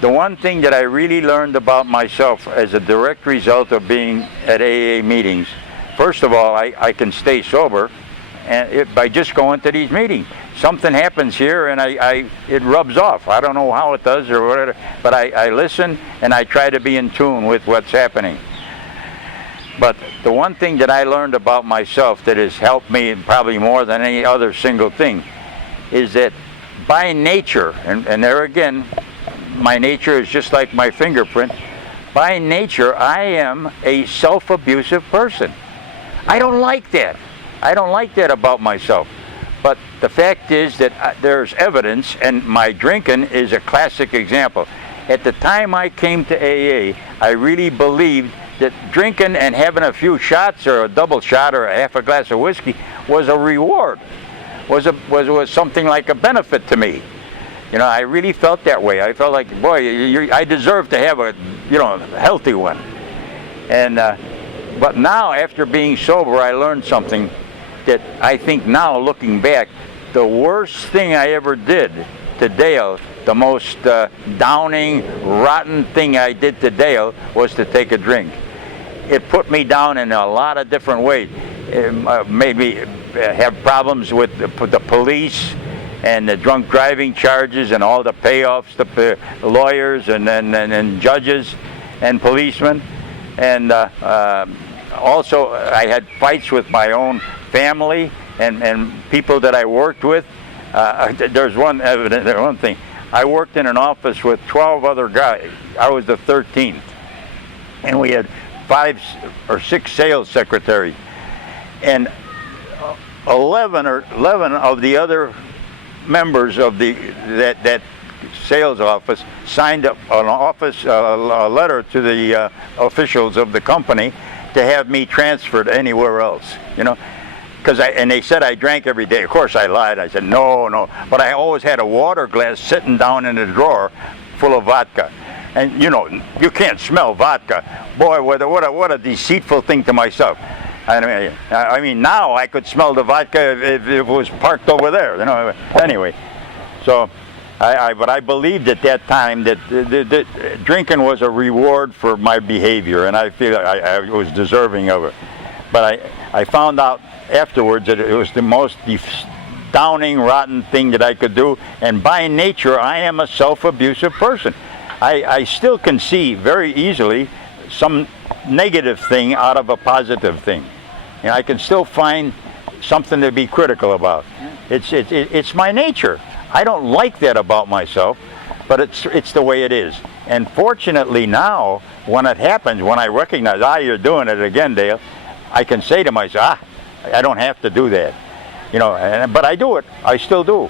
The one thing that I really learned about myself as a direct result of being at AA meetings, first of all, I can stay sober and by just going to these meetings. Something happens here and it rubs off. I don't know how it does or whatever, but I listen and I try to be in tune with what's happening. But the one thing that I learned about myself that has helped me probably more than any other single thing is that by nature, and there again, my nature is just like my fingerprint. By nature, I am a self-abusive person. I don't like that. I don't like that about myself. But the fact is that there's evidence, and my drinking is a classic example. At the time I came to AA, I really believed that drinking and having a few shots or a double shot or a half a glass of whiskey was a reward, was something like a benefit to me. You know, I really felt that way. I felt like, boy, I deserve to have a, healthy one. And but now, after being sober, I learned something that I think now, looking back, the worst thing I ever did to Dale, the most downing, rotten thing I did to Dale was to take a drink. It put me down in a lot of different ways. It made me have problems with the police and the drunk driving charges and all the payoffs, the lawyers and judges and policemen. And also I had fights with my own family and people that I worked with. There's one thing. I worked in an office with 12 other guys. I was the 13th. And we had 5 or 6 sales secretaries. And 11 of the other members of that sales office signed up a letter to the officials of the company to have me transferred anywhere else, and they said I drank every day. Of course I lied. I said no, but I always had a water glass sitting down in a drawer full of vodka. And you can't smell vodka. Boy, what a deceitful thing to myself. I mean, now I could smell the vodka if it was parked over there. Anyway, so but I believed at that time that drinking was a reward for my behavior, and I feel I was deserving of it. But I found out afterwards that it was the most downing, rotten thing that I could do. And by nature, I am a self-abusive person. I still can see very easily some negative thing out of a positive thing. And I can still find something to be critical about. It's my nature. I don't like that about myself, but it's the way it is. And fortunately now, when it happens, when I recognize, you're doing it again, Dale, I can say to myself, I don't have to do that. But I do it. I still do.